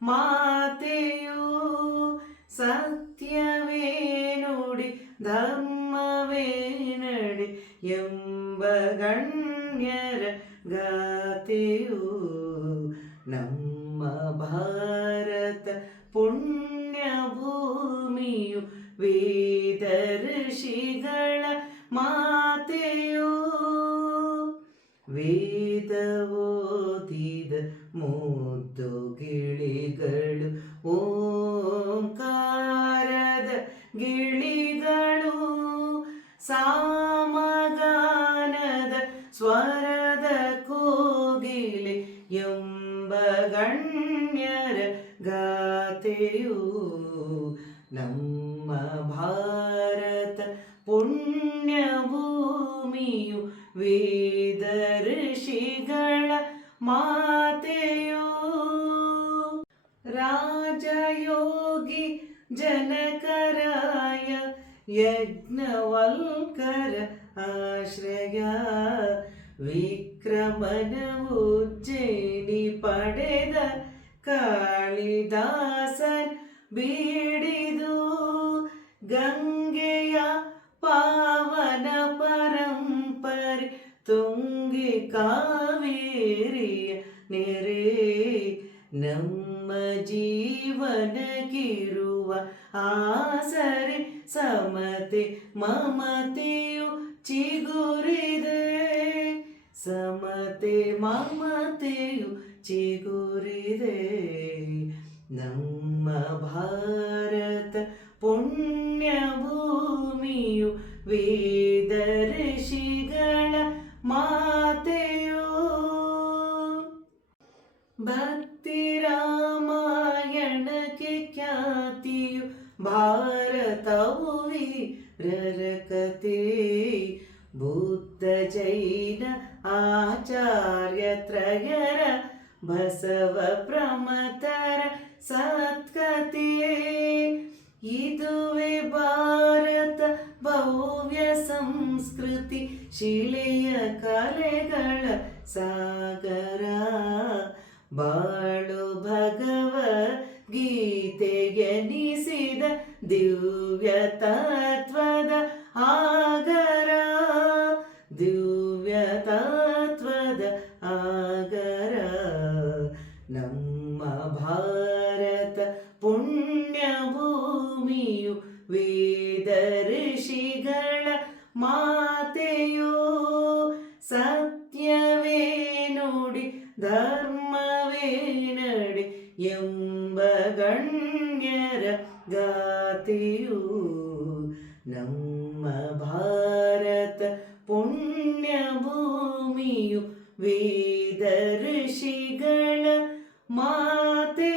ಮಾತೆಯು ಸತ್ಯವೇ ನುಡಿ ಧರ್ಮವೇ ನಡೆ ಎಂಬ ಗಣ್ಯರ ಗಾತೆಯು ನಮ್ಮ ಭಾರತ ಪುಣ್ಯ ಭೂಮಿಯು ವೇದ ಋಷಿಗಳ ಮಾತೆಯು ವೇದ ಓದಿದ ಮುದ್ದು ಗಿಳಿಗಳು ಓಂಕಾರದ ಗಿಳಿಗಳು ಸಾಮಗಾನದ ಸ್ವರದ ಕೋಗಿಲೆ ಎಂಬ ಗಣ್ಯರ ಗಾತೆಯು ನಮ್ಮ ಭಾರತ ಪುಣ್ಯ ಭೂಮಿಯು ವೇದ ಋಷಿಗಳ ಮಾತೆಯು ರಾಜಯೋಗಿ ಜನಕರಾಯ ಯಜ್ಞವಲ್ಕರ ಆಶ್ರಯ ವಿಕ್ರಮನ ಉಜ್ಜಯಿನಿ ಪಡೆದ ಕಾಳಿದಾಸನ್ ಬೀಡಿದು ಗಂಗೆಯ ಪಾವನ ಪರಂಪರೆ ತುಂಗಿ ಕಾವೇರಿಯ ನೆರೆ ನಮ್ಮ ಜೀವನಕ್ಕಿರುವ ಆಸರೆ ಸಮತೆ ಮಮತೆಯು ಚಿಗುರಿದೆ ಸಮತೆ ಮಮತೆಯು ಚಿಗುರಿದೆ ನಮ್ಮ ಭಾರತ ಪುಣ್ಯ ಭೂಮಿಯು ವೇದ ಋಷಿಗಳ ಮಾತೆಯು ಭಕ್ತಿ ರಾಮಾಯಣಕ್ಕೆ ಖ್ಯಾತಿಯು ಭಾರತವು ವೀರರ ಕತೆ ಬುದ್ಧ ಜೈನ ಆಚಾರ್ಯ ತ್ರಯರ ಬಸವ ಪ್ರಮತರ ಸತ್ಕತೆ ಇದುವೇ ಭಾರತ ಭವ್ಯ ಸಂಸ್ಕೃತಿ ಶಿಲೆಯ ಕಲೆಗಳ ಸಾಗರ ಬಾಳು ಭಗವದ್ಗೀತೆಯನಿಸಿದ ದಿವ್ಯ ತತ್ವದ ಆಗರ ದಿವ್ಯ ತತ್ವದ ಆಗರ ನಮ್ಮ ಭಾರತ ಪುಣ್ಯ ಭೂಮಿಯು ವೇದ ಋಷಿಗಳ ಮಾತೆಯು ಸತ್ಯವೇ ನುಡಿ ಧರ್ಮವೇ ನಡೆ ಎಂಬ ಗಣ್ಯರ ಗಾತೆಯು ನಮ್ಮ ಭಾರತ ಪುಣ್ಯ ಭೂಮಿಯು ವೇದ ಋಷಿಗಳ ಮಾತೆ